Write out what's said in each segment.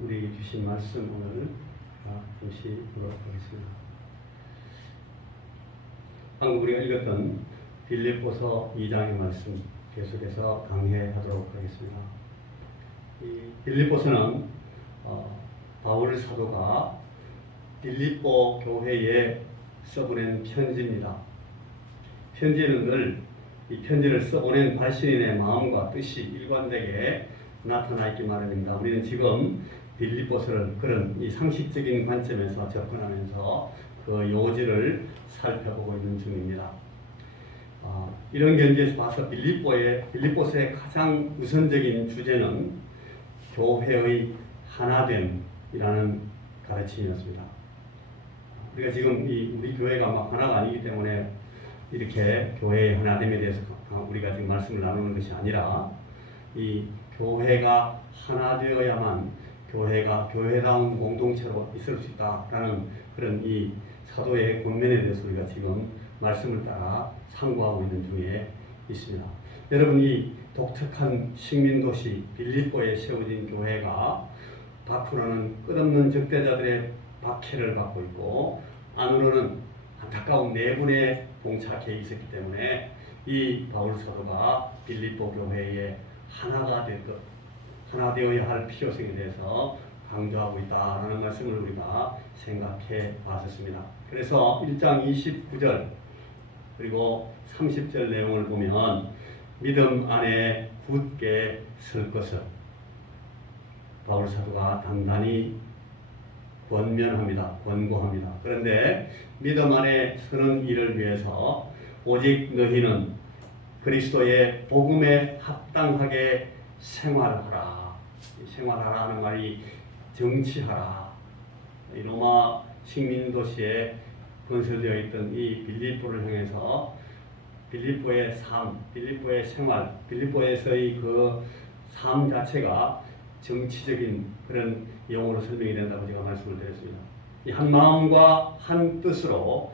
우리에게 주신 말씀 오늘 잠시 보도록 하겠습니다. 방금 우리가 읽었던 빌립보서 2장의 말씀 계속해서 강해하도록 하겠습니다. 이 빌립보서는 바울 사도가 빌립보 교회에 써보낸 편지입니다. 편지에는 늘 이 편지를 써보낸 발신인의 마음과 뜻이 일관되게 나타나 있기 마련입니다. 우리는 지금 빌립보서를 그런 이 상식적인 관점에서 접근하면서 그 요지를 살펴보고 있는 중입니다. 이런 견지에서 봐서 빌립보서의 가장 우선적인 주제는 교회의 하나됨이라는 가르침이었습니다. 우리가 지금 우리 교회가 막 하나가 아니기 때문에 이렇게 교회의 하나됨에 대해서 우리가 지금 말씀을 나누는 것이 아니라 이 교회가 하나 되어야만 교회가 교회다운 공동체로 있을 수 있다라는 그런 이 사도의 권면에 대해서 우리가 지금 말씀을 따라 상고하고 있는 중에 있습니다. 여러분, 이 독특한 식민도시 빌립보에 세워진 교회가 밖으로는 끝없는 적대자들의 박해를 받고 있고 안으로는 안타까운 내분에 봉착해 있었기 때문에 이 바울 사도가 빌립보 교회에 하나 되어야 할 필요성에 대해서 강조하고 있다라는 말씀을 우리가 생각해 봤었습니다. 그래서 1장 29절 그리고 30절 내용을 보면 믿음 안에 굳게 설 것을 바울 사도가 단단히 권고합니다. 그런데 믿음 안에 서는 일을 위해서 오직 너희는 그리스도의 복음에 합당하게 생활하라. 생활하라는 말이 정치하라. 이 로마 식민도시에 건설되어 있던 이 빌립보를 향해서 빌립보의 삶, 빌립보의 생활, 빌립보에서의 그 삶 자체가 정치적인 그런 용어로 설명이 된다고 제가 말씀을 드렸습니다. 이 한 마음과 한 뜻으로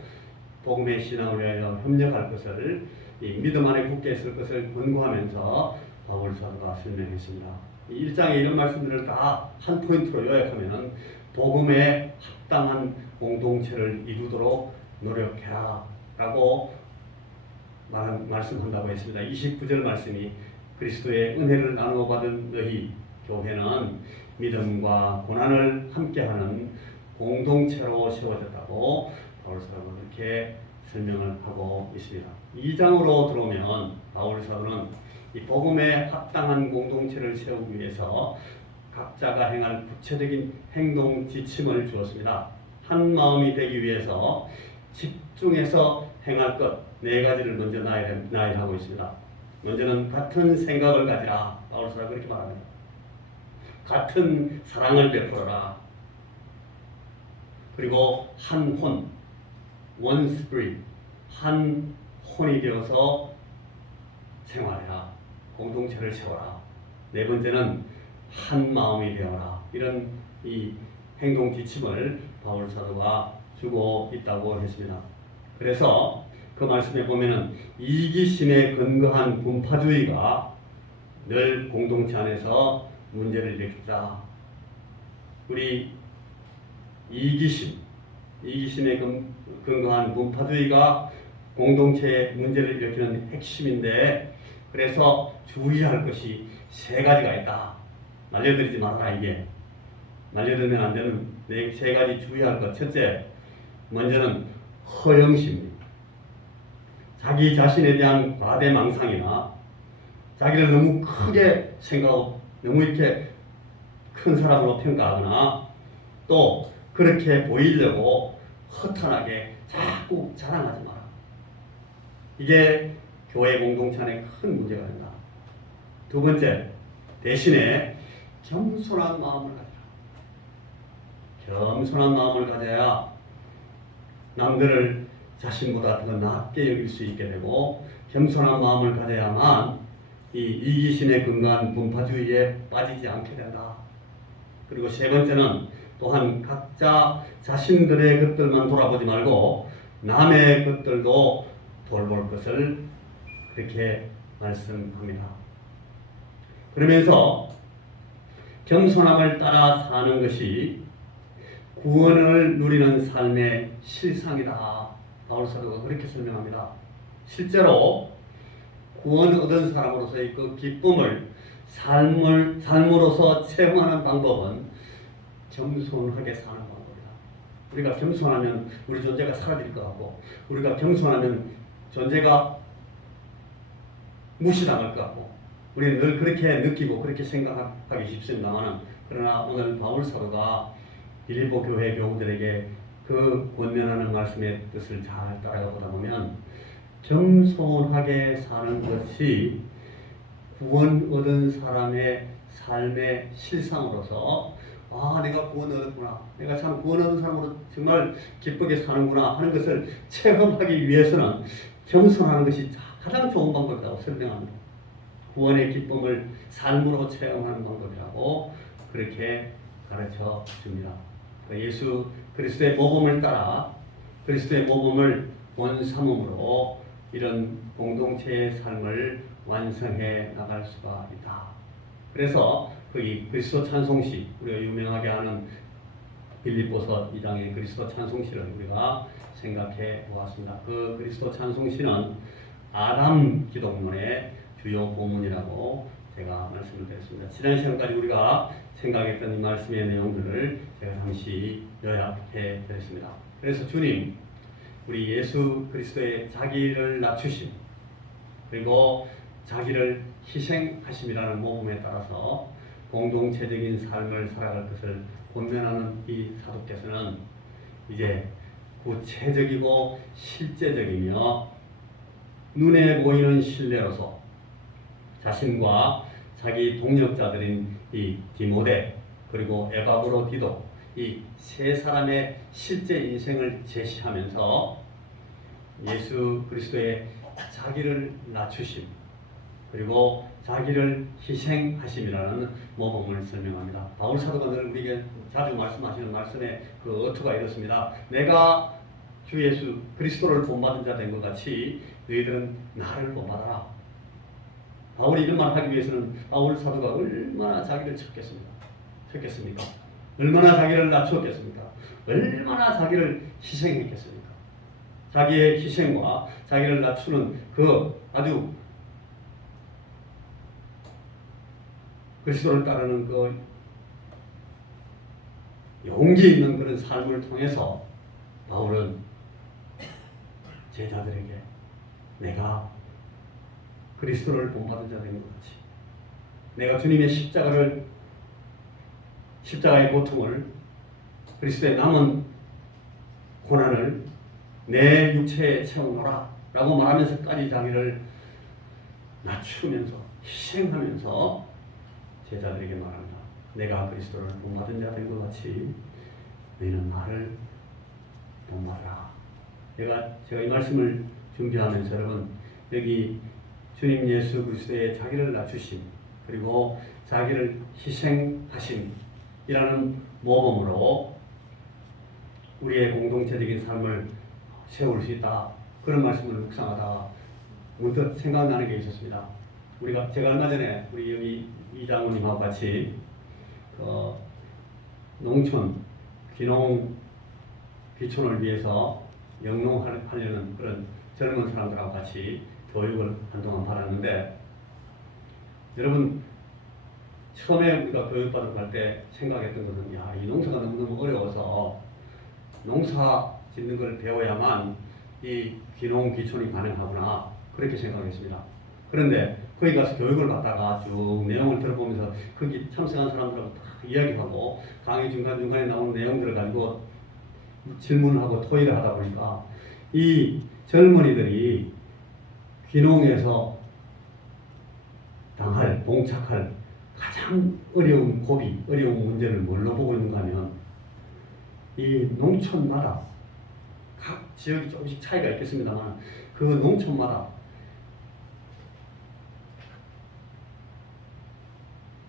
복음의 신앙을 위하여 협력할 것을 이 믿음 안에 굳게 설 것을 권고하면서 바울 사도가 설명했습니다. 이 1장의 이런 말씀들을 다 한 포인트로 요약하면 복음에 합당한 공동체를 이루도록 노력해라 라고 말씀한다고 했습니다. 29절 말씀이 그리스도의 은혜를 나누어 받은 너희 교회는 믿음과 고난을 함께하는 공동체로 세워졌다고 바울 사도는 이렇게 설명을 하고 있습니다. 2장으로 들어오면 바울 사도는 이 복음에 합당한 공동체를 세우기 위해서 각자가 행할 구체적인 행동 지침을 주었습니다. 한 마음이 되기 위해서 집중해서 행할 것 4가지를 먼저 나열하고 있습니다. 먼저는 같은 생각을 가지라. 바울 사도가 그렇게 말합니다. 같은 사랑을 베풀어라. 그리고 한 혼, one spirit, 한 혼이 되어서 생활해라. 공동체를 세워라. 4번째는 한 마음이 되어라. 이런 이 행동 지침을 바울 사도가 주고 있다고 했습니다. 그래서 그 말씀에 보면은 이기심에 근거한 분파주의가 늘 공동체 안에서 문제를 일으킨다. 우리 이기심에 근거한 분파주의가 공동체의 문제를 일으키는 핵심인데 그래서 주의할 것이 3가지가 있다. 날려들이지 말아라. 이게 날려들면 안 되는 3가지 주의할 것. 첫째, 먼저는 허영심입니다. 자기 자신에 대한 과대망상이나 자기를 너무 크게 생각하고 너무 이렇게 큰 사람으로 평가하거나 또 그렇게 보이려고 허탄하게 자꾸 자랑하지 마라. 이게 교회 공동체 안에 큰 문제가 된다. 2번째, 대신에 겸손한 마음을 가져라. 겸손한 마음을 가져야 남들을 자신보다 더 낮게 여길 수 있게 되고 겸손한 마음을 가져야만 이 이기심에 근거한 분파주의에 빠지지 않게 된다. 그리고 3번째는 또한 각자 자신들의 것들만 돌아보지 말고 남의 것들도 돌볼 것을 그렇게 말씀합니다. 그러면서 겸손함을 따라 사는 것이 구원을 누리는 삶의 실상이다. 바울 사도가 그렇게 설명합니다. 실제로 구원 얻은 사람으로서의 그 기쁨을 삶으로서 체험하는 방법은 겸손하게 사는 방법이다. 우리가 겸손하면 우리 존재가 사라질 것 같고, 우리가 겸손하면 존재가 무시당할 것 같고, 우리는 늘 그렇게 느끼고 그렇게 생각하기 쉽습니다만, 그러나 오늘 바울 사도가 빌립보 교회 교우들에게 그 권면하는 말씀의 뜻을 잘 따라가보다 보면 겸손하게 사는 것이 구원 얻은 사람의 삶의 실상으로서 내가 구원 얻었구나, 내가 참 구원 얻은 사람으로 정말 기쁘게 사는구나 하는 것을 체험하기 위해서는 겸손하는 것이 가장 좋은 방법이라고 설명합니다. 구원의 기쁨을 삶으로 체험하는 방법이라고 그렇게 가르쳐 줍니다. 예수 그리스도의 모범을 따라 그리스도의 모범을 원삼음으로 이런 공동체의 삶을 완성해 나갈 수가 있다. 그래서 이 그리스도 찬송시, 우리가 유명하게 아는 빌립보서 2장의 그리스도 찬송시를 우리가 생각해 보았습니다. 그 그리스도 찬송시는 아담 기독론의 주요 본문이라고 제가 말씀을 드렸습니다. 지난 시간까지 우리가 생각했던 이 말씀의 내용들을 제가 잠시 요약해 드렸습니다. 그래서 주님, 우리 예수 그리스도의 자기를 낮추심, 그리고 자기를 희생하심이라는 모범에 따라서 공동체적인 삶을 살아갈 것을 권면하는 이 사도께서는 이제 구체적이고 실제적이며 눈에 보이는 신뢰로서 자신과 자기 동력자들인 이 디모데 그리고 에바브로디도 이 세 사람의 실제 인생을 제시하면서 예수 그리스도의 자기를 낮추심 그리고 자기를 희생하심이라는 모범을 설명합니다. 바울 사도가 늘 우리에게 자주 말씀하시는 말씀의 그 어투가 이렇습니다. 내가 주 예수 그리스도를 본받은 자 된 것 같이 너희들은 나를 본받아라. 바울이 이런 말을 하기 위해서는 바울 사도가 얼마나 자기를 쳤겠습니까? 얼마나 자기를 낮추었겠습니까? 얼마나 자기를 희생했겠습니까? 자기의 희생과 자기를 낮추는 그 아주 그리스도를 따르는 그 용기 있는 그런 삶을 통해서 바울은 제자들에게 내가 그리스도를 본받은 자 된 것 같이 내가 주님의 십자가의 고통을 그리스도의 남은 고난을 내 육체에 채우노라 라고 말하면서까지 자기를 낮추면서 희생하면서 제자들에게 말합니다. 내가 그리스도를 본받은 자 된 것 같이 너희는 나를 본받아라. 제가 이 말씀을 준비하면서 여러분 여기 주님 예수 그리스도의 자기를 낮추심 그리고 자기를 희생하심이라는 모범으로 우리의 공동체적인 삶을 세울 수 있다. 그런 말씀을 묵상하다가 문득 생각나는 게 있었습니다. 제가 얼마 전에 우리 여기 이장모님하고 같이 농촌 귀촌을 위해서 영농하려는 그런 젊은 사람들하고 같이 교육을 한동안 받았는데 여러분 처음에 우리가 교육받으러 갈 때 생각했던 것은 이 농사가 너무너무 어려워서 농사 짓는 걸 배워야만 이 귀농귀촌이 가능하구나 그렇게 생각했습니다. 그런데 거기 가서 교육을 받다가 쭉 내용을 들어보면서 거기 참석한 사람들하고 다 이야기하고 강의 중간중간에 나오는 내용들을 가지고 질문하고 토의를 하다 보니까 이 젊은이들이 귀농에서 봉착할 가장 어려운 어려운 문제를 뭘로 보고 있는가 하면 이 농촌마다 각 지역이 조금씩 차이가 있겠습니다만 그 농촌마다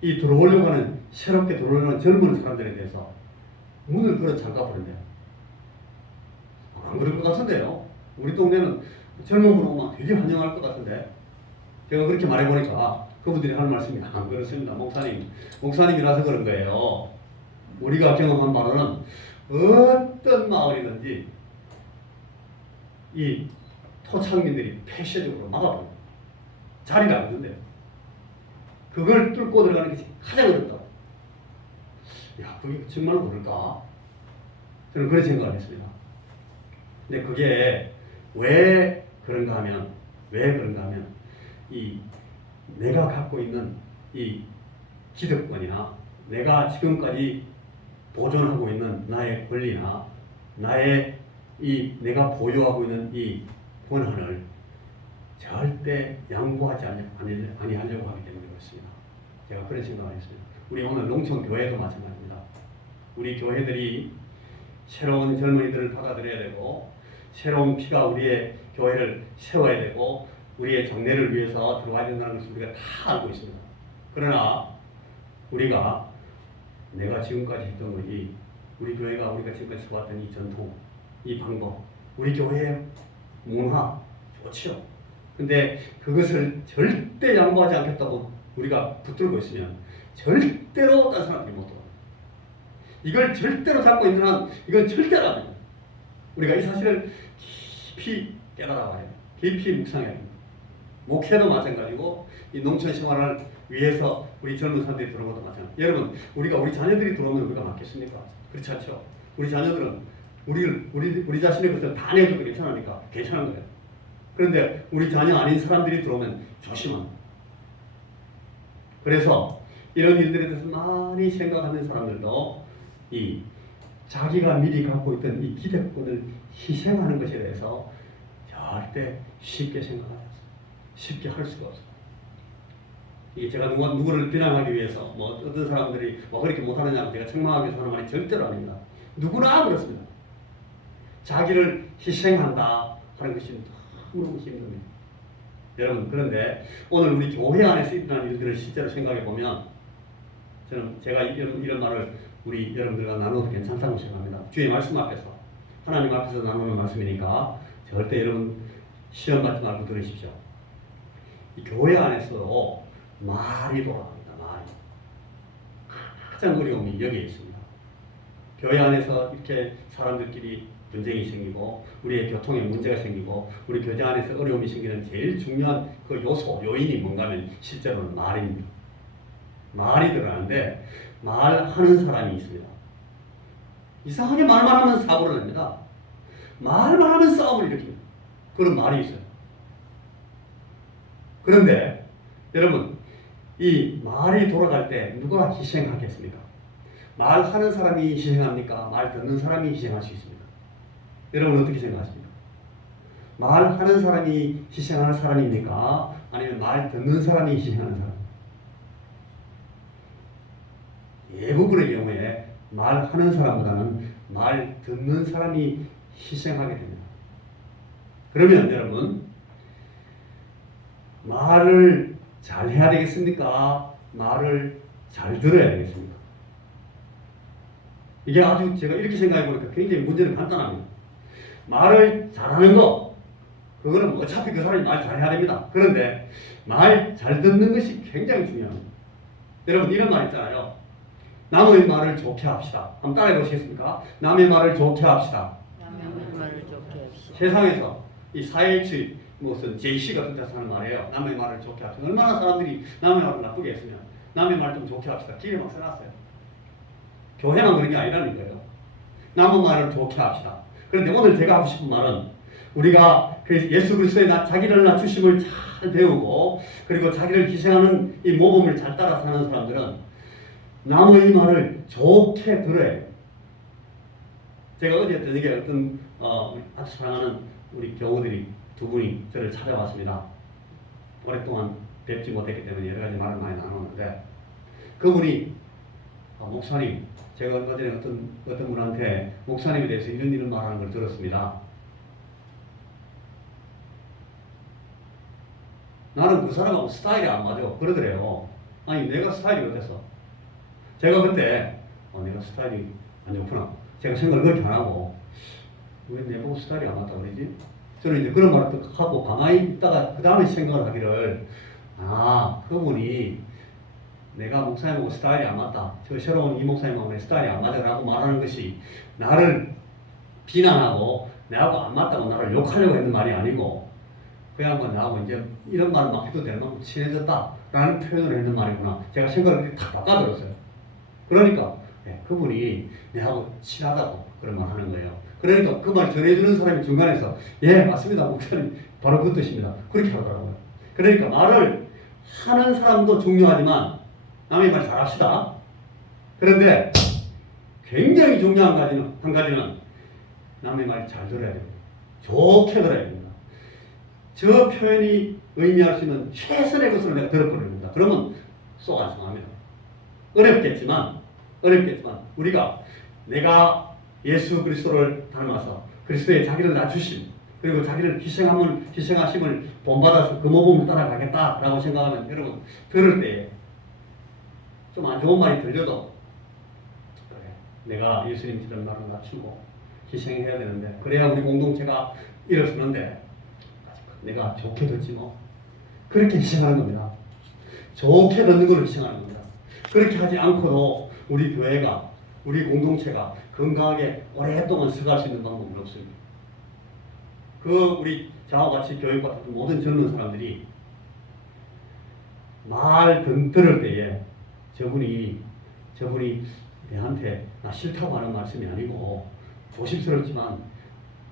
이 들어오려고 하는 새롭게 들어오려고 하는 젊은 사람들에 대해서 문을 걸어 잠가버린대요. 안 그럴 것 같은데요. 우리 동네는 젊은 분 오면 되게 환영할 것 같은데 제가 그렇게 말해보니까 그분들이 하는 말씀이 안 그렇습니다. 목사님이라서 그런 거예요. 우리가 경험한 바로는 어떤 마을이든지 이 토착민들이 폐쇄적으로 막아버려요. 자리를 안 준대요. 그걸 뚫고 들어가는 것이 가장 어렵다. 야, 그게 정말로 그럴까? 저는 그런 생각을 했습니다. 근데 그게 왜 그런가 하면, 이 내가 갖고 있는 이 기득권이나 내가 지금까지 보존하고 있는 나의 권리나 나의 내가 보유하고 있는 이 권한을 절대 양보하지 아니하려고 하기 때문에 그렇습니다. 제가 그런 생각을 했습니다. 우리 오늘 농촌교회도 마찬가지입니다. 우리 교회들이 새로운 젊은이들을 받아들여야 되고 새로운 피가 우리의 교회를 세워야 되고 우리의 장래를 위해서 들어와야 된다는 것을 우리가 다 알고 있습니다. 그러나 우리가 내가 지금까지 했던 것이 우리 교회가 우리가 지금까지 해왔던 이 전통, 이 방법, 우리 교회의 문화 좋죠. 근데 그것을 절대 양보하지 않겠다고 우리가 붙들고 있으면 절대로 다른 사람들이 못 들어요. 이걸 절대로 잡고 있는 한 이건 절대로 안 됩니다. 우리가 이 사실을 깊이 깨달아야 해요. 깊이 묵상해야 합니다. 목회도 마찬가지고 이 농촌 생활을 위해서 우리 젊은 사람들이 들어오는 것도 마찬가지. 여러분, 우리 자녀들이 들어오면 우리가 맞겠습니까? 그렇지 않죠? 우리 자녀들은 우리 자신의 것을 다 내줘도 괜찮으니까 괜찮은 거예요. 그런데 우리 자녀 아닌 사람들이 들어오면 조심합니다. 그래서 이런 일들에 대해서 많이 생각하는 사람들도 이 자기가 미리 갖고 있던 이 기득권을 희생하는 것에 대해서 절대 쉽게 생각하지 않습니다. 쉽게 할 수가 없어요. 이게 제가 누구를 비난하기 위해서 뭐 어떤 사람들이 뭐 그렇게 못하느냐고 제가 책망하기 위해서 하는 말이 절대로 아닙니다. 누구나 그렇습니다. 자기를 희생한다 하는 것이 너무너무 힘듭니다. 여러분, 그런데 오늘 우리 교회 안에서 일어나는 일들을 실제로 생각해 보면 제가 이런 말을 우리 여러분들과 나눠도 괜찮다고 생각합니다. 주의 말씀 앞에서 하나님 앞에서 나누는 말씀이니까 절대 여러분 시험 받지 말고 들으십시오. 이 교회 안에서 말이 돌아갑니다. 말이 가장 어려움이 여기에 있습니다. 교회 안에서 이렇게 사람들끼리 분쟁이 생기고 우리의 교통에 문제가 생기고 우리 교제 안에서 어려움이 생기는 제일 중요한 그 요인이 뭔가 하면 실제로는 말입니다. 말이 들어가는데 말하는 사람이 있습니다. 이상하게 말만 하면 사고를 냅니다. 말만 하면 싸움을 일으킵니다. 그런 말이 있어요. 그런데 여러분, 이 말이 돌아갈 때 누가 희생하겠습니까? 말하는 사람이 희생합니까? 말 듣는 사람이 희생할 수 있습니다. 여러분 어떻게 생각하십니까? 말하는 사람이 희생하는 사람입니까? 아니면 말 듣는 사람이 희생하는 사람? 대부분의 경우에 말하는 사람보다는 말 듣는 사람이 희생하게 됩니다. 그러면 여러분, 말을 잘 해야 되겠습니까? 말을 잘 들어야 되겠습니까? 이게 아주 제가 이렇게 생각해 보니까 굉장히 문제는 간단합니다. 말을 잘하는 거, 그거는 어차피 그 사람이 말 잘해야 됩니다. 그런데 말 잘 듣는 것이 굉장히 중요합니다. 여러분, 이런 말 있잖아요. 남의 말을 좋게 합시다. 한번 따라해 보시겠습니까? 남의 말을 좋게 합시다. 남의 말을 좋게 합시다. 세상에서 이 4H 무슨 JC 같은 데서 하는 말이에요. 남의 말을 좋게 합시다. 얼마나 사람들이 남의 말을 나쁘게 했으면 남의 말 좀 좋게 합시다. 길에 막 써놨어요. 교회만 그런 게 아니라는 거예요. 남의 말을 좋게 합시다. 그런데 오늘 제가 하고 싶은 말은 우리가 예수 그리스도의 자기를 낮추심을 잘 배우고 그리고 자기를 희생하는 이 모범을 잘 따라 사는 사람들은 남의 말을 좋게 들어야 해요. 제가 어제 저녁에 어떤 아주 사랑하는 우리 교우들이 두 분이 저를 찾아왔습니다. 오랫동안 뵙지 못했기 때문에 여러 가지 말을 많이 나눴는데 그분이 목사님, 제가 얼마 전에 어떤 분한테 목사님에 대해서 이런 말하는 걸 들었습니다. 나는 그 사람하고 스타일이 안 맞아. 그러더래요. 아니, 내가 스타일이 어땠어? 제가 그때 내가 스타일이 안 좋구나. 제가 생각을 그렇게 안 하고 왜 내보고 스타일이 안 맞다 그러지? 저는 이제 그런 말을 하고 가만히 있다가 그 다음에 생각을 하기를 그분이 내가 목사님하고 스타일이 안 맞다. 저 새로운 이 목사님하고 내 스타일이 안 맞아라고 말하는 것이 나를 비난하고 내하고 안 맞다고 나를 욕하려고 했는 말이 아니고 그냥 뭐 나하고 이제 이런 말 막 해도 되는 만큼 친해졌다라는 표현을 했는 말이구나. 제가 생각을 탁 바꿔들었어요. 그러니까 그분이 내하고 친하다고 그런 말 하는 거예요. 그러니까 그 말 전해주는 사람이 중간에서 맞습니다 목사님 바로 그 뜻입니다. 그렇게 하더라고요. 그러니까 말을 하는 사람도 중요하지만 남의 말 잘합시다. 그런데 굉장히 중요한 한 가지는 남의 말 잘 들어야 됩니다. 좋게 들어야 됩니다. 저 표현이 의미할 수 있는 최선의 것을 내가 들어버립니다. 그러면 쏙 안 성합니다. 어렵겠지만 우리가 내가 예수 그리스도를 닮아서 그리스도의 자기를 낮추심 그리고 자기를 희생하심을 본받아서 그 모범을 따라가겠다라고 생각하면 여러분 들을 때 좀 안 좋은 말이 들려도 그래, 내가 예수님처럼 나를 낮추고 희생해야 되는데 그래야 우리 공동체가 일어서는데 내가 좋게 듣지 뭐 그렇게 희생하는 겁니다. 좋게 듣는 걸 희생하는 겁니다. 그렇게 하지 않고도 우리 교회가 우리 공동체가 건강하게 오랫동안 서갈 수 있는 방법은 없습니다. 우리 저와 같이 교육받았던 모든 젊은 사람들이 말 들을 때에 저분이 내한테 나 싫다고 하는 말씀이 아니고 조심스럽지만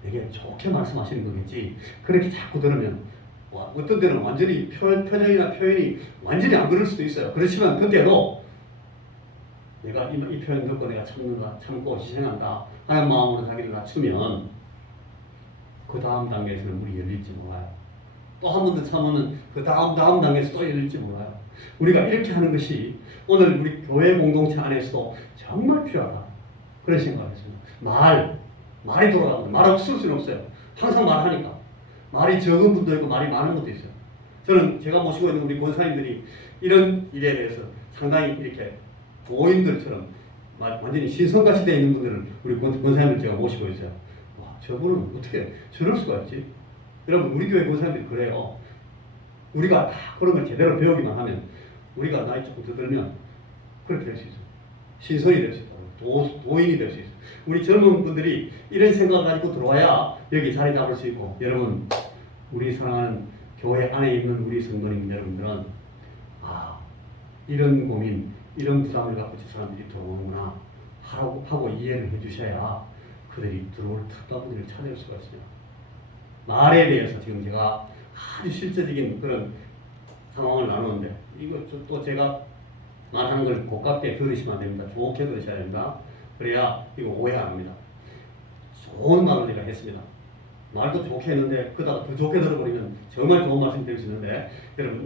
되게 좋게 말씀하시는 거겠지. 그렇게 자꾸 들으면 어떤 때는 완전히 표정이나 표현이 완전히 안 그럴 수도 있어요. 그렇지만 그때도 내가 이 표현 듣고 내가 참고 희생한다 하는 마음으로 자기를 낮추면 그 다음 단계에서는 물이 열릴지 몰라요. 또 한 번 더 참으면 그 다음 단계에서 또 열릴지 몰라요. 우리가 이렇게 하는 것이 오늘 우리 교회 공동체 안에서도 정말 필요하다. 그런 생각을 했습니다. 말이 돌아갑니다. 말 없을 수는 없어요. 항상 말하니까. 말이 적은 분도 있고 말이 많은 분도 있어요. 저는 제가 모시고 있는 우리 권사님들이 이런 일에 대해서 상당히 이렇게 고인들처럼 완전히 신성같이 되어 있는 분들을 우리 권사님들 제가 모시고 있어요. 저분은 어떻게 저럴 수가 있지? 여러분 우리 교회 권사님들이 그래요. 우리가 다 그런 걸 제대로 배우기만 하면 우리가 나이 조금 더 들면 그렇게 될 수 있어요. 신선이 될 수 있다고 도인이 될 수 있어요. 우리 젊은 분들이 이런 생각을 가지고 들어와야 여기 자리 잡을 수 있고 여러분 우리 사랑하는 교회 안에 있는 우리 성도님 여러분들은 이런 고민 이런 부담을 갖고 저 사람들이 들어오는구나 하고 이해를 해주셔야 그들이 들어올 탁다분을 찾을 수가 있어요. 말에 대해서 지금 제가 아주 실제적인 그런 상황을 나누는데 이거 또 제가 말하는 걸 고깝게 들으시면 안 됩니다. 좋게 들으셔야 됩니다. 그래야 이거 오해 안 합니다. 좋은 말을 제가 했습니다. 말도 좋게 했는데 그다가 더 좋게 들어버리면 정말 좋은 말씀이 될 수 있는데 여러분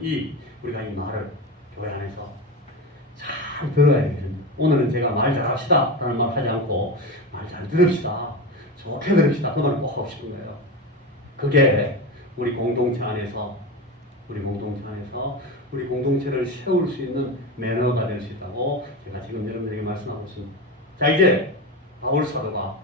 우리가 이 말을 교회 안에서 잘 들어야 됩니다. 오늘은 제가 말 잘합시다 라는 말 하지 않고 말 잘 들읍시다. 좋게 들읍시다. 그 말을 꼭 하고 싶은 거예요. 그게 우리 공동체 안에서 우리 공동체를 세울 수 있는 매너가 될 수 있다고 제가 지금 여러분들에게 말씀하고 있습니다. 자 이제 바울 사도가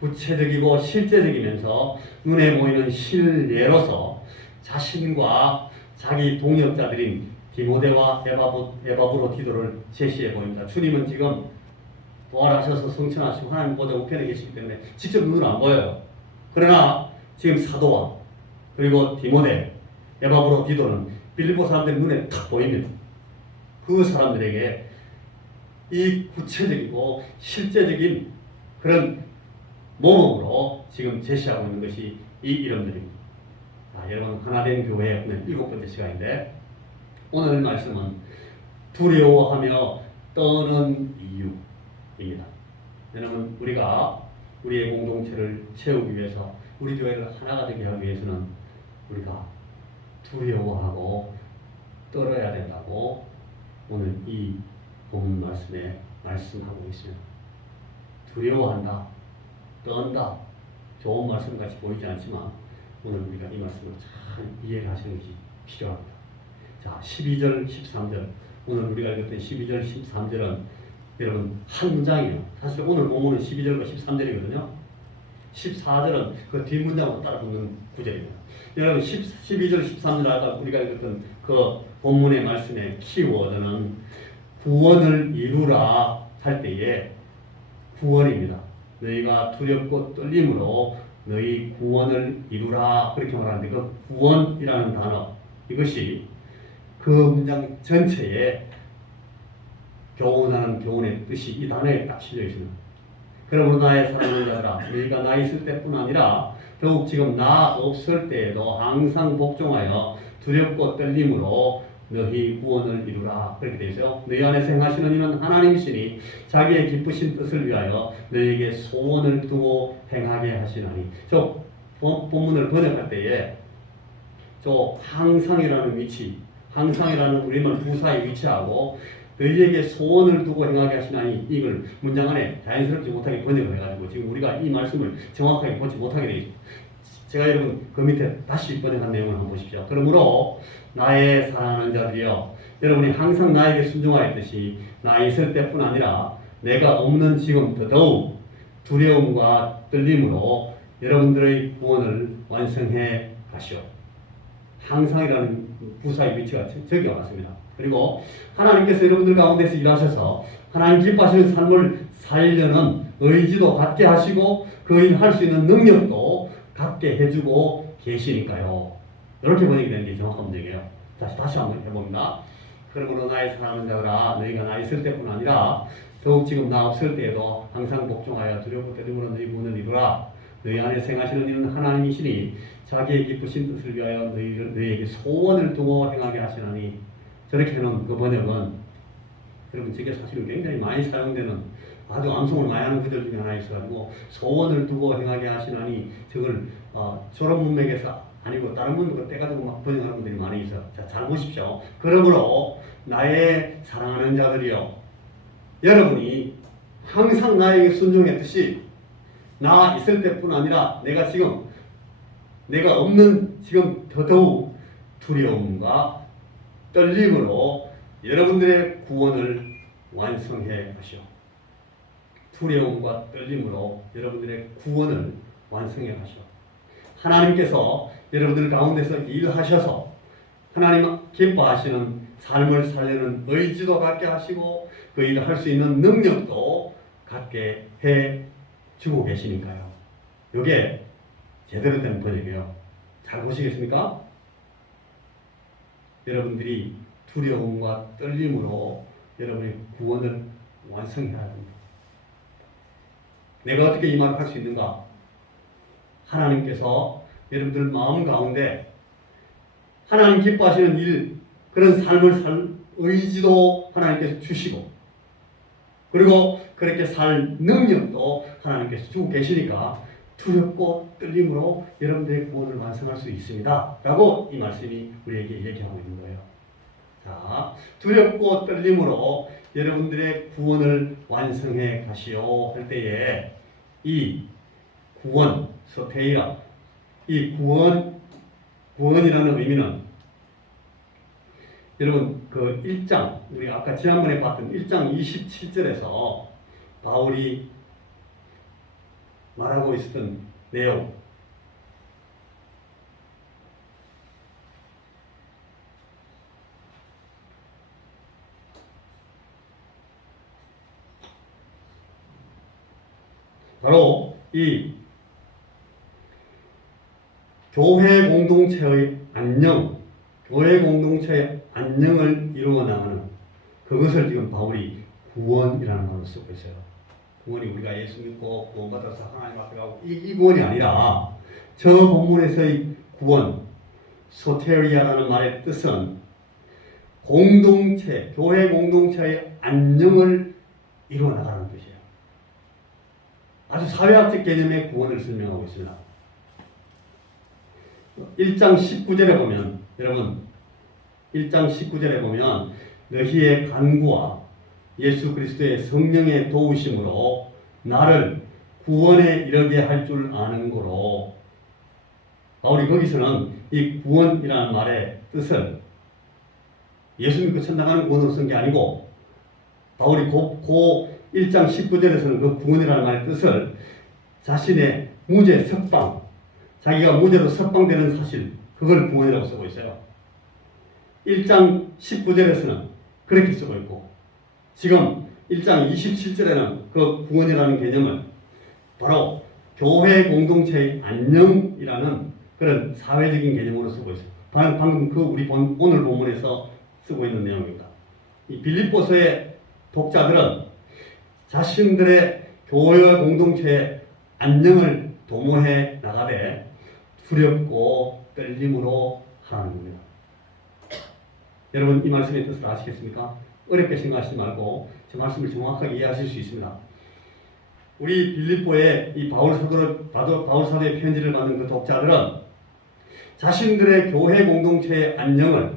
구체적이고 실제적이면서 눈에 보이는 실례로서 자신과 자기 동역자들인 디모데와 에바브로디도를 제시해 보입니다. 주님은 지금 부활하셔서 성천하시고 하나님 보좌 우편에 계시기 때문에 직접 눈으로 안 보여요. 그러나 지금 사도와 그리고 디모데, 에바브로디도는 빌립보 사람들의 눈에 탁 보입니다. 그 사람들에게 이 구체적이고 실제적인 그런 모범으로 지금 제시하고 있는 것이 이 이름들입니다. 여러분 하나된 교회 오늘 7번째 시간인데 오늘 말씀은 두려워하며 떠는 이유입니다. 여러분 우리가 우리의 공동체를 채우기 위해서 우리 교회를 하나가 되게 하기 위해서는 우리가 두려워하고 떨어야 된다고 오늘 이 본문 말씀에 말씀하고 있습니다. 두려워한다, 떤다, 좋은 말씀같이 보이지 않지만 오늘 우리가 이 말씀을 잘 이해하시는 것이 필요합니다. 자, 12절, 13절 오늘 우리가 읽었던 12절, 13절은 여러분 한 문장이에요. 사실 오늘 본문은 12절과 13절이거든요. 14절은 그 뒷문장으로 따라 붙는 구절입니다. 여러분 12절, 13절 아까 우리가 읽었던 그 본문의 말씀의 키워드는 구원을 이루라 할 때에 구원입니다. 너희가 두렵고 떨림으로 너희 구원을 이루라 그렇게 말하는데 그 구원이라는 단어 이것이 그 문장 전체에 교훈하는 교훈의 뜻이 이 단어에 딱 실려 있습니다. 그러므로 나의 사랑하는 자들아 너희가 나 있을 때뿐 아니라 더욱 지금 나 없을 때에도 항상 복종하여 두렵고 떨림으로 너희 구원을 이루라 그렇게 되어 있어요. 너희 안에 행하시는 이는 하나님이시니 자기의 기쁘신 뜻을 위하여 너희에게 소원을 두고 행하게 하시나니. 저 본문을 번역할 때에 저 항상이라는 위치, 항상이라는 우리말 부사의 위치하고 너희에게 소원을 두고 행하게 하시나니 이걸 문장 안에 자연스럽지 못하게 번역을 해가지고 지금 우리가 이 말씀을 정확하게 보지 못하게 되어 있습니다. 제가 여러분 그 밑에 다시 번역한 내용을 한번 보십시오. 그러므로 나의 사랑하는 자들이여 여러분이 항상 나에게 순종하였듯이 나 있을 때뿐 아니라 내가 없는 지금 더더욱 두려움과 떨림으로 여러분들의 구원을 완성해 가시오. 항상이라는 부사의 위치가 저기가 맞습니다. 그리고 하나님께서 여러분들 가운데서 일하셔서 하나님 기뻐하시는 삶을 살려는 의지도 갖게 하시고 그 일 할 수 있는 능력도 갖게 해주고 계시니까요. 이렇게 번역이 되는 게 정확한 문제예요. 다시 한번 해봅니다. 그러므로 나의 사랑하는 자들아 너희가 나 있을 때뿐 아니라 더욱 지금 나 없을 때에도 항상 복종하여 두렵고 떨림으로 너희 구원을 이루라. 너희 안에 생하시는 이는 하나님이시니 자기의 기쁘신 뜻을 위하여 너희에게 소원을 두고 행하게 하시나니. 저렇게 해놓은 그 번역은 여러분 저게 사실은 굉장히 많이 사용되는 아주 암송을 많이 하는 구절 중에 하나 있어가지고 소원을 두고 행하게 하시나니 저걸 졸업 문맥에서 아니고 다른 문맥을 떼가지고 막 번역하는 분들이 많이 있어요. 자, 잘 보십시오. 그러므로 나의 사랑하는 자들이여 여러분이 항상 나에게 순종했듯이 나 있을 때뿐 아니라 내가 없는 지금 더더욱 두려움과 떨림으로 여러분들의 구원을 완성해 가시오. 두려움과 떨림으로 여러분들의 구원을 완성해 가시오. 하나님께서 여러분들 가운데서 일하셔서 하나님 기뻐하시는 삶을 살려는 의지도 갖게 하시고 그 일을 할 수 있는 능력도 갖게 해 주고 계시니까요. 이게 제대로 된 번역이에요. 잘 보시겠습니까? 여러분들이 두려움과 떨림으로 여러분의 구원을 완성해야 합니다. 내가 어떻게 이 말을 할 수 있는가? 하나님께서 여러분들 마음 가운데 하나님 기뻐하시는 일, 그런 삶을 살 의지도 하나님께서 주시고 그리고 그렇게 살 능력도 하나님께서 주고 계시니까 두렵고 떨림으로 여러분들의 구원을 완성할 수 있습니다. 라고 이 말씀이 우리에게 얘기하고 있는 거예요. 자, 두렵고 떨림으로 여러분들의 구원을 완성해 가시오 할 때에 이 구원, 소테이라, 이 구원이라는 의미는 여러분 그 1장, 우리 아까 지난번에 봤던 1장 27절에서 바울이 말하고 있었던 내용, 바로 이 교회 공동체의 안녕, 교회 공동체의 안녕을 이루어 나가는 그것을 지금 바울이 구원이라는 말로 쓰고 있어요. 구원이 우리가 예수 믿고 구원받아서 하나님 앞에 가고 이 구원이 아니라 저 본문에서의 구원, 소테리아라는 말의 뜻은 공동체, 교회 공동체의 안녕을 이루어 나가는 뜻이에요. 아주 사회학적 개념의 구원을 설명하고 있습니다. 1장 19절에 보면 여러분 1장 19절에 보면 너희의 간구와 예수 그리스도의 성령의 도우심으로 나를 구원에 이르게 할 줄 아는 거로 바울이 거기서는 이 구원이라는 말의 뜻을 예수 믿고 천당하는 구원으로 쓴 게 아니고 바울이 고 1장 19절에서는 그 구원이라는 말의 뜻을 자신의 무죄 석방, 자기가 무죄로 석방되는 사실, 그걸 구원이라고 쓰고 있어요. 1장 19절에서는 그렇게 쓰고 있고 지금 1장 27절에는 그 구원이라는 개념을 바로 교회 공동체의 안녕이라는 그런 사회적인 개념으로 쓰고 있어요. 방금 그 우리 오늘 본문에서 쓰고 있는 내용입니다. 이 빌립보서의 독자들은 자신들의 교회 공동체의 안녕을 도모해 나가되 두렵고 떨림으로 하라는 겁니다. 여러분 이 말씀의 뜻을 아시겠습니까? 어렵게 생각하시지 말고 제 말씀을 정확하게 이해하실 수 있습니다. 우리 빌립보의 이 바울 사도의 편지를 받는 그 독자들은 자신들의 교회 공동체의 안녕을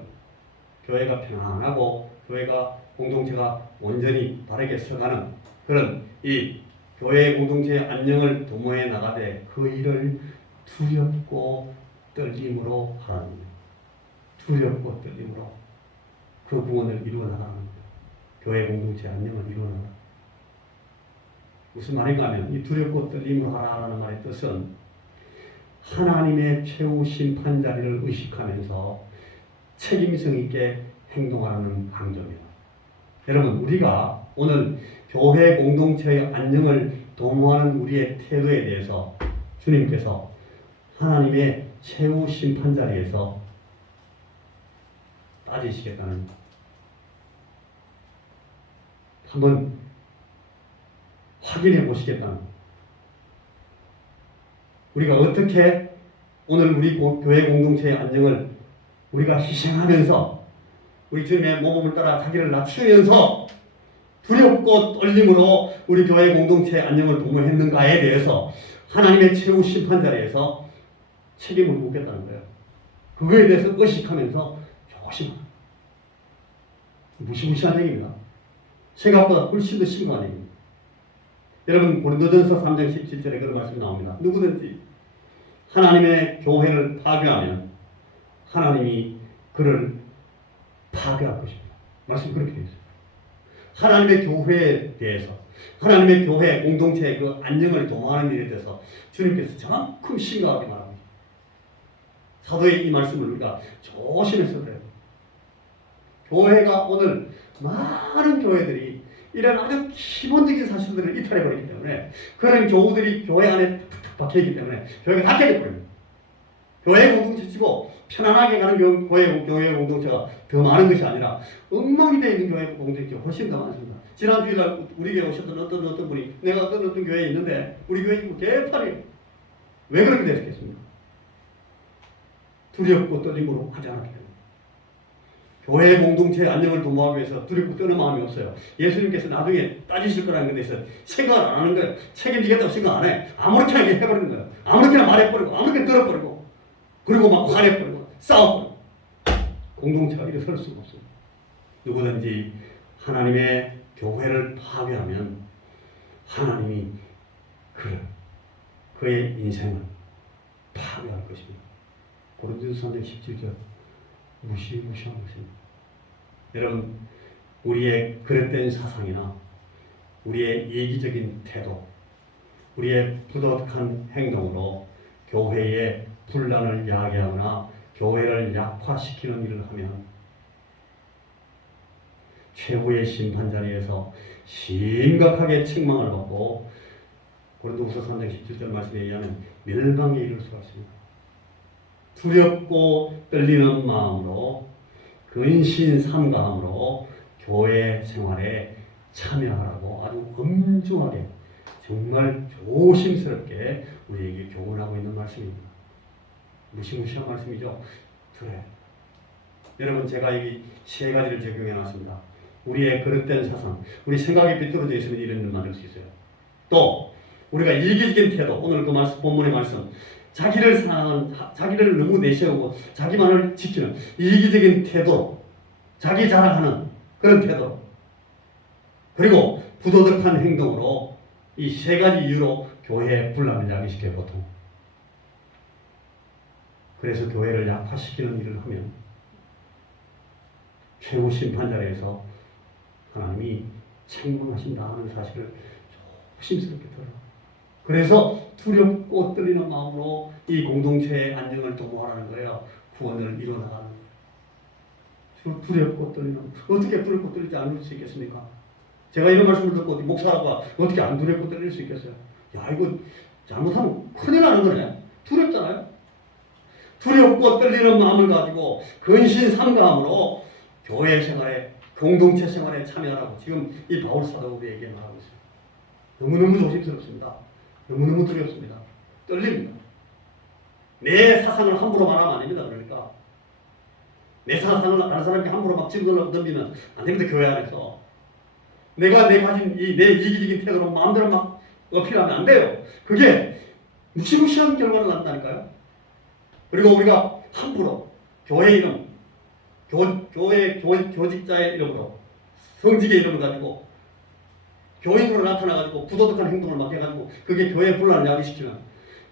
교회가 평안하고 교회가 공동체가 온전히 바르게 서가는 그런 이 교회 공동체의 안녕을 도모해 나가되 그 일을 두렵고 떨림으로 하라는 겁니다. 두렵고 떨림으로 그 구원을 이루어 나가는 겁니다. 교회 공동체의 안녕을 이루어 나가는 무슨 말인가 하면 이 두렵고 떨림으로 하라는 말의 뜻은 하나님의 최후 심판자리를 의식하면서 책임성 있게 행동하라는 강조입니다. 여러분 우리가 오늘 교회 공동체의 안녕을 도모하는 우리의 태도에 대해서 주님께서 하나님의 최후 심판자리에서 따지시겠다는 한번 확인해 보시겠다는 우리가 어떻게 오늘 우리 교회 공동체의 안녕을 우리가 희생하면서 우리 주님의 모범을 따라 자기를 낮추면서 두렵고 떨림으로 우리 교회 공동체의 안녕을 도모했는가에 대해서 하나님의 최후 심판자리에서 책임을 묻겠다는 거예요. 그거에 대해서 의식하면서 조심하라. 무시무시한 얘기입니다. 생각보다 훨씬 더 심각한 얘기입니다. 여러분 고린도전서 3장 17절에 그런 말씀이 나옵니다. 누구든지 하나님의 교회를 파괴하면 하나님이 그를 파괴할 것입니다. 말씀이 그렇게 되어 있어요. 하나님의 교회에 대해서 하나님의 교회 공동체의 그 안녕을 도모하는 일에 대해서 주님께서 저만큼 심각하게 말합니다. 사도의 이 말씀을 우리가 조심해서 그래요. 교회가 오늘 많은 교회들이 이런 아주 기본적인 사실들을 이탈해버리기 때문에 그런 교우들이 교회 안에 탁탁 박혀있기 때문에 교회가 다 깨져버립니다. 교회 공동체 치고 편안하게 가는 교회 공동체가 더 많은 것이 아니라 엉망이 되어 있는 교회 공동체가 훨씬 더 많습니다. 지난 주일날 우리 교회 오셨던 어떤 분이 내가 어떤 교회에 있는데 우리 교회 지금 개판이에요. 왜 그렇게 되셨겠습니까? 두렵고 떨림으로 하지 않았기 때문에. 교회 공동체의 안녕을 도모하기 위해서 두렵고 떠는 마음이 없어요. 예수님께서 나중에 따지실 거라는 것에 대해서 생각을 안 하는 거예요. 책임지겠다고 생각 안 해. 아무렇게나 해버리는 거예요. 아무렇게나 말해버리고 아무렇게나 들어버리고 그리고 막 화내버리고 싸워버리고 공동체가 일어설 수가 없습니다. 누구든지 하나님의 교회를 파괴하면 하나님이 그의 인생을 파괴할 것입니다. 고린도전서 3장 17절 무시무시한 것입니다. 여러분 우리의 그릇된 사상이나 우리의 이기적인 태도 우리의 부도덕한 행동으로 교회에 분란을 야기하거나 교회를 약화시키는 일을 하면 최후의 심판자리에서 심각하게 책망을 받고 고린도후서 3장 17절 말씀에 의하면 멸망에 이를 수가 있습니다. 두렵고 떨리는 마음으로 근신 삼가함으로 교회 생활에 참여하라고 아주 엄중하게 정말 조심스럽게 우리에게 교훈하고 있는 말씀입니다. 무시무시한 말씀이죠. 그래. 여러분 제가 이 세 가지를 적용해 놨습니다. 우리의 그릇된 사상, 우리 생각이 비뚤어져 있으면 이런 일 만들 수 있어요. 또 우리가 이기적인 태도, 오늘 그 말씀 본문의 말씀, 자기를 너무 내세우고 자기만을 지키는 이기적인 태도, 자기 자랑하는 그런 태도, 그리고 부도덕한 행동으로 이 세 가지 이유로 교회에 분란을 야기시켜요. 보통. 그래서 교회를 약화시키는 일을 하면 최후 심판자리에서 하나님이 책망하신다는 사실을 조심스럽게 들어요. 그래서 두렵고 떨리는 마음으로 이 공동체의 안녕을 도모하라는 거예요. 구원을 이뤄나가는 거예요. 두렵고 떨리는 어떻게 두렵고 떨리지 않을 수 있겠습니까? 제가 이런 말씀을 듣고 목사라고 어떻게 안 두렵고 떨릴 수 있겠어요? 야 이거 잘못하면 큰일 나는 거네. 두렵잖아요. 두렵고 떨리는 마음을 가지고 근신삼가함으로 교회 생활에 공동체 생활에 참여하라고 지금 이 바울 사도가 우리에게 말하고 있어요. 너무너무 조심스럽습니다. 너무너무 두렵습니다. 떨립니다. 내 사상을 함부로 말하면 안 됩니다. 그러니까 내 사상을 다른 사람에게 함부로 막 집어넣으면 안 됩니다. 교회 안에서 내가 내 가진 내 이기적인 태도로 마음대로 막 어필하면 안 돼요. 그게 무시무시한 결과를 낳는다니까요. 그리고 우리가 함부로 교회 이름, 교회 교직자의 이름으로 성직의 이름을 가지고 교인으로 나타나가지고 부도덕한 행동을 막 해가지고 그게 교회 분란을 야기시키면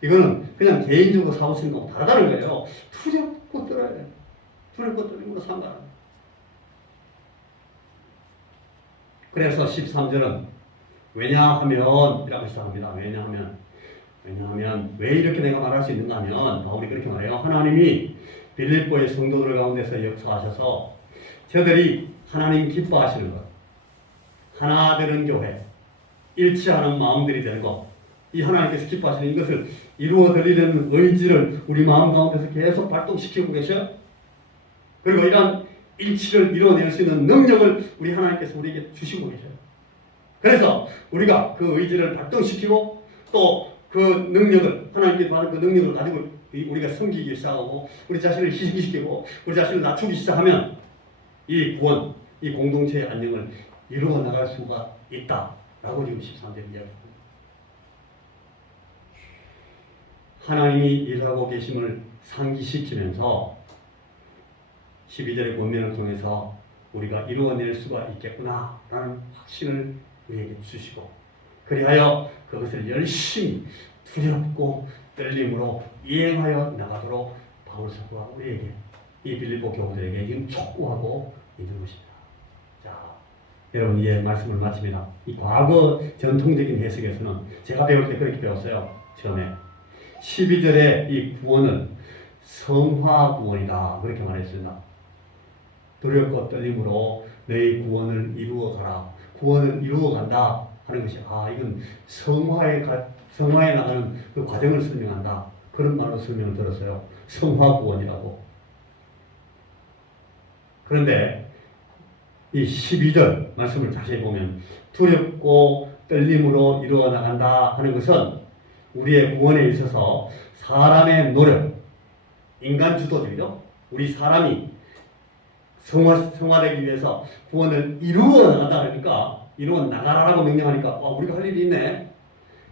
이거는 그냥 개인적으로 사고치는 거하고 다르다는 거예요. 두렵고 떨어야 돼요. 두렵고 떨림으로 상관합니다. 그래서 13절은 왜냐하면 이라고 시작합니다. 왜냐하면 왜 이렇게 내가 말할 수 있는가 하면 바울이 그렇게 말해요. 하나님이 빌립보의 성도들 가운데서 역사하셔서 저들이 하나님 기뻐하시는 것, 하나 되는 교회, 일치하는 마음들이 되는 것, 이 하나님께서 기뻐하시는 이것을 이루어 드리려는 의지를 우리 마음 가운데서 계속 발동시키고 계셔요. 그리고 이러한 일치를 이루어낼 수 있는 능력을 우리 하나님께서 우리에게 주시고 계셔요. 그래서 우리가 그 의지를 발동시키고 또 그 능력을 하나님께 받은 그 능력을 가지고 우리가 섬기기 시작하고 우리 자신을 희생시키고 우리 자신을 낮추기 시작하면 이 구원, 이 공동체의 안녕을 이루어 나갈 수가 있다라고 지금 13절 이야기합니다. 하나님이 일하고 계심을 상기시키면서 12절의 권면을 통해서 우리가 이루어낼 수가 있겠구나라는 확신을 우리에게 주시고 그리하여 그것을 열심히 두렵고 떨림으로 이행하여 나가도록 바울 사도가 우리에게 이 빌립보 교우들에게 지금 촉구하고 있는 것입니다. 자, 여러분 이 말씀을 마칩니다. 이 과거 전통적인 해석에서는 제가 배울 때 그렇게 배웠어요. 처음에 12절의 이 구원은 성화 구원이다 그렇게 말했습니다. 두렵고 떨림으로 너희 구원을 이루어가라. 구원을 이루어간다 하는 것이 이건 성화에 나가는 그 과정을 설명한다. 그런 말로 설명을 들었어요. 성화 구원이라고. 그런데 이 12절 말씀을 자세히 보면 두렵고 떨림으로 이루어 나간다 하는 것은 우리의 구원에 있어서 사람의 노력, 인간 주도적이죠. 우리 사람이 성화되기 위해서 구원을 이루어 나간다 하니까 이루어 나가라고 명령하니까 우리가 할 일이 있네.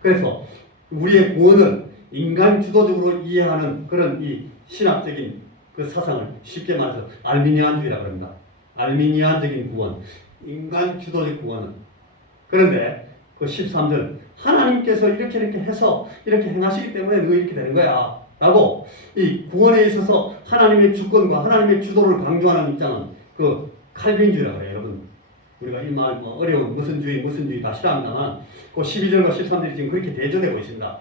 그래서 우리의 구원을 인간 주도적으로 이해하는 그런 이 신학적인 그 사상을 쉽게 말해서 알미니안주의라고 합니다. 알미니안적인 구원, 인간 주도적 구원은. 그런데 그 13절 하나님께서 이렇게 해서 이렇게 행하시기 때문에 너 이렇게 되는 거야 라고 이 구원에 있어서 하나님의 주권과 하나님의 주도를 강조하는 입장은 그 칼빈주의라고 해요. 여러분 우리가 이 말 어려운 무슨 주의 다 싫어합니다만 그 12절과 13절이 지금 그렇게 대조되고 있습니다.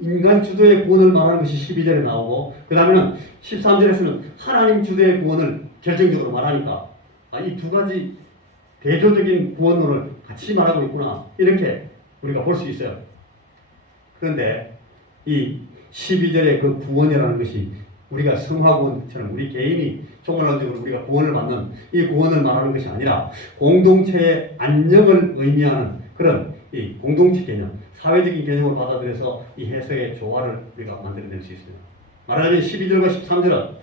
인간 주도의 구원을 말하는 것이 12절에 나오고 그 다음에는 13절에서는 하나님 주도의 구원을 결정적으로 말하니까 이 두 가지 대조적인 구원론을 같이 말하고 있구나 이렇게 우리가 볼 수 있어요. 그런데 이 12절의 그 구원이라는 것이 우리가 성화구원처럼 우리 개인이 총괄론적으로 우리가 구원을 받는 이 구원을 말하는 것이 아니라 공동체의 안녕을 의미하는 그런 이 공동체 개념, 사회적인 개념을 받아들여서 이 해석의 조화를 우리가 만들어낼 수 있습니다. 말하자면 12절과 13절은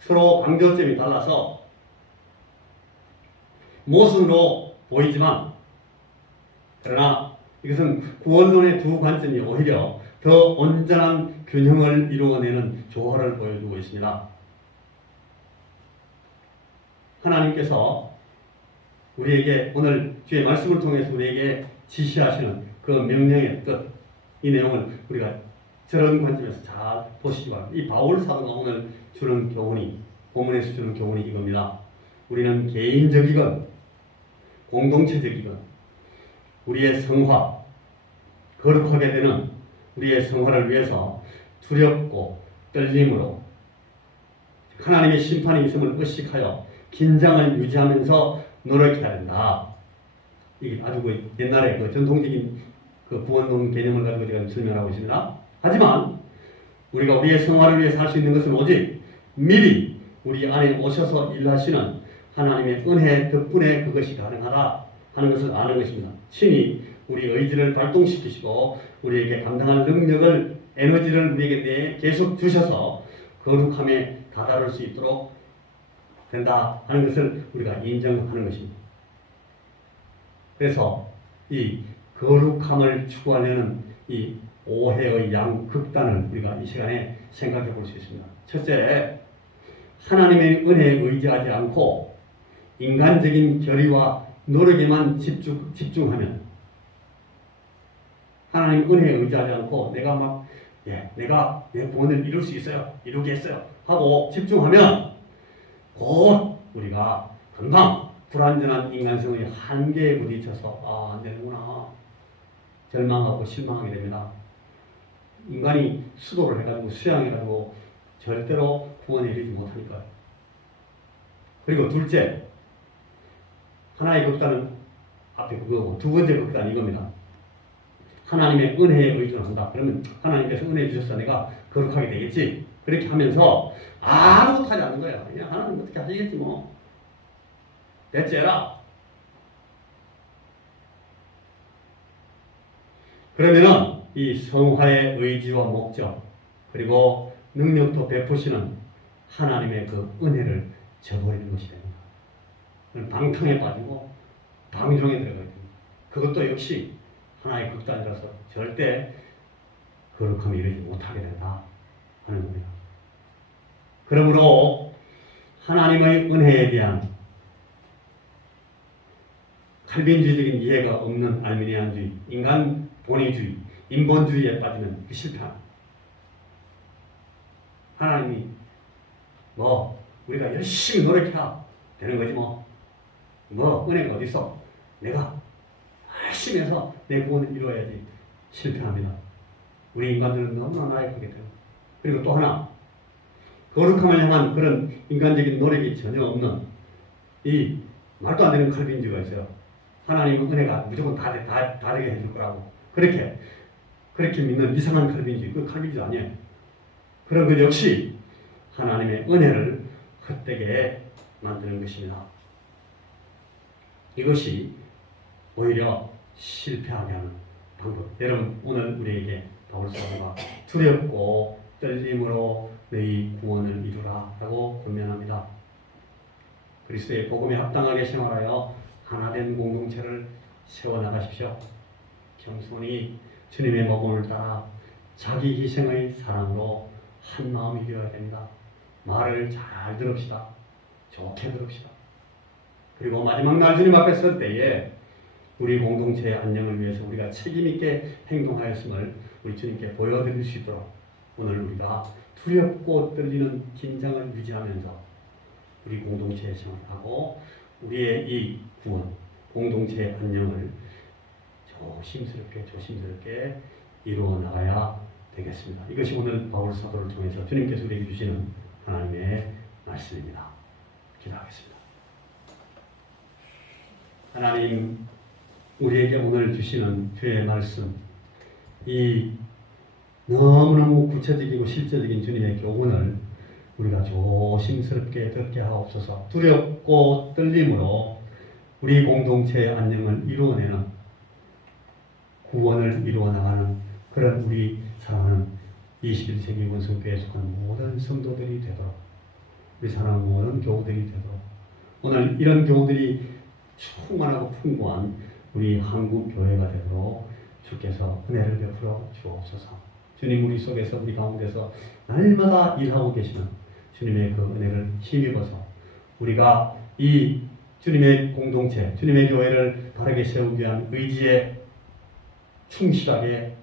서로 강조점이 달라서 모순으로 보이지만 그러나 이것은 구원론의 두 관점이 오히려 더 온전한 균형을 이루어내는 조화를 보여주고 있습니다. 하나님께서 우리에게 오늘 주의 말씀을 통해서 우리에게 지시하시는 그 명령의 뜻, 이 내용을 우리가 저런 관점에서 잘 보시기 바랍니다. 이 바울 사도가 오늘 주는 교훈이, 본문에서 주는 교훈이 이겁니다. 우리는 개인적이건 공동체적이건 우리의 성화, 거룩하게 되는 우리의 성화를 위해서 두렵고 떨림으로 하나님의 심판이 있음을 의식하여 긴장을 유지하면서 노력해야 된다. 이게 아주 옛날에 전통적인 구원론 개념을 가지고 제가 설명하고 있습니다. 하지만 우리가 우리의 생활을 위해 살 수 있는 것은 오직 미리 우리 안에 오셔서 일하시는 하나님의 은혜 덕분에 그것이 가능하다 하는 것을 아는 것입니다. 친히 우리 의지를 발동시키시고 우리에게 감당할 능력을 에너지를 우리에게 계속 주셔서 거룩함에 다다를 수 있도록 된다 하는 것을 우리가 인정하는 것입니다. 그래서 이 거룩함을 추구하려는 이 오해의 양극단을 우리가 이 시간에 생각해 볼 수 있습니다. 첫째, 하나님의 은혜에 의지하지 않고 인간적인 결의와 노력에만 집중하면, 하나님 은혜에 의지하지 않고 내가 내 구원을 이룰 수 있어요, 이루겠어요 하고 집중하면 곧 우리가 금방 불완전한 인간성의 한계에 부딪혀서 안 되는구나 절망하고 실망하게 됩니다. 인간이 수도를 해가지고 수양해가지고 절대로 구원에 이르지 못하니까요. 그리고 둘째, 하나의 극단은 앞에 그거고, 두 번째 극단은 이겁니다. 하나님의 은혜에 의존한다. 그러면 하나님께서 은혜 주셔서 내가 거룩하게 되겠지. 그렇게 하면서 아무것도 하지 않는 거야. 그냥 하나님 어떻게 하시겠지 뭐. 대체라. 그러면은 이 성화의 의지와 목적 그리고 능력도 베푸시는 하나님의 그 은혜를 저버리는 것이 됩니다. 방탕에 빠지고 방종에 들어가야 됩니다. 그것도 역시 하나의 극단이라서 절대 거룩함에 이르지 못하게 된다 하는 겁니다. 그러므로 하나님의 은혜에 대한 칼빈주의적인 이해가 없는 알미니안주의, 인간 본위주의, 인본주의에 빠지면 실패합니다. 하나님이 우리가 열심히 노력해야 되는 거지 은혜가 어디 있어? 내가 열심히 해서 내 구원을 이루어야지. 실패합니다. 우리 인간들은 너무나 나약하게 돼요. 그리고 또 하나, 거룩함을 향한 그런 인간적인 노력이 전혀 없는 이 말도 안 되는 칼빈주의가 있어요. 하나님은 은혜가 무조건 다 되게 해줄 거라고. 그렇게 믿는 이상한 칼빈주의. 그 칼빈주의 아니에요. 그런 것 역시 하나님의 은혜를 헛되게 만드는 것입니다. 이것이 오히려 실패하게 하는 방법. 여러분, 오늘 우리에게 바울 사도가 두렵고 떨림으로 너희 구원을 이루라 라고 권면합니다. 그리스도의 복음에 합당하게 생활하여 하나된 공동체를 세워나가십시오. 겸손히 주님의 복음을 따라 자기 희생의 사랑으로 한 마음이 되어야 됩니다. 말을 잘 들읍시다. 좋게 들읍시다. 그리고 마지막 날 주님 앞에 설 때에 우리 공동체의 안녕을 위해서 우리가 책임있게 행동하였음을 우리 주님께 보여드릴 수 있도록 오늘 우리가 두렵고 떨리는 긴장을 유지하면서 우리 공동체에 생활하고 우리의 이 구원, 공동체의 안녕을 조심스럽게 이루어 나가야 되겠습니다. 이것이 오늘 바울 사도를 통해서 주님께서 우리에게 주시는 하나님의 말씀입니다. 기도하겠습니다. 하나님, 우리에게 오늘 주시는 주의 말씀, 이 너무너무 구체적이고 실제적인 주님의 교훈을 우리가 조심스럽게 듣게 하옵소서. 두렵고 떨림으로 우리 공동체의 안녕을 이루어내는, 구원을 이루어 나가는 그런 우리 사랑하는 21세기 원성교회에 속한 모든 성도들이 되도록, 우리 사랑하는 모든 교우들이 되도록, 오늘 이런 교우들이 충만하고 풍부한 우리 한국 교회가 되도록 주께서 은혜를 베풀어 주옵소서. 주님, 우리 속에서, 우리 가운데서 날마다 일하고 계시는 주님의 그 은혜를 힘입어서 우리가 이 주님의 공동체, 주님의 교회를 바르게 세우기 위한 의지에 충실하게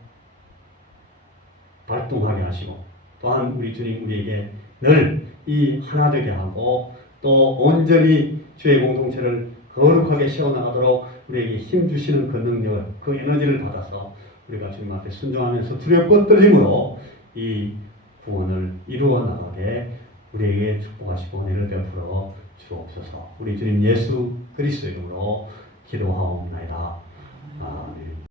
발동하게 하시고, 또한 우리 주님 우리에게 늘 이 하나 되게 하고 또 온전히 주의 공동체를 거룩하게 세워나가도록 우리에게 힘 주시는 그 능력을, 그 에너지를 받아서 우리가 주님 앞에 순종하면서 두렵고 떨림으로 이 구원을 이루어 나가게 우리에게 축복하시고 은혜를 베풀어 주옵소서. 우리 주님 예수 그리스도 이름으로 기도하옵나이다. 아멘.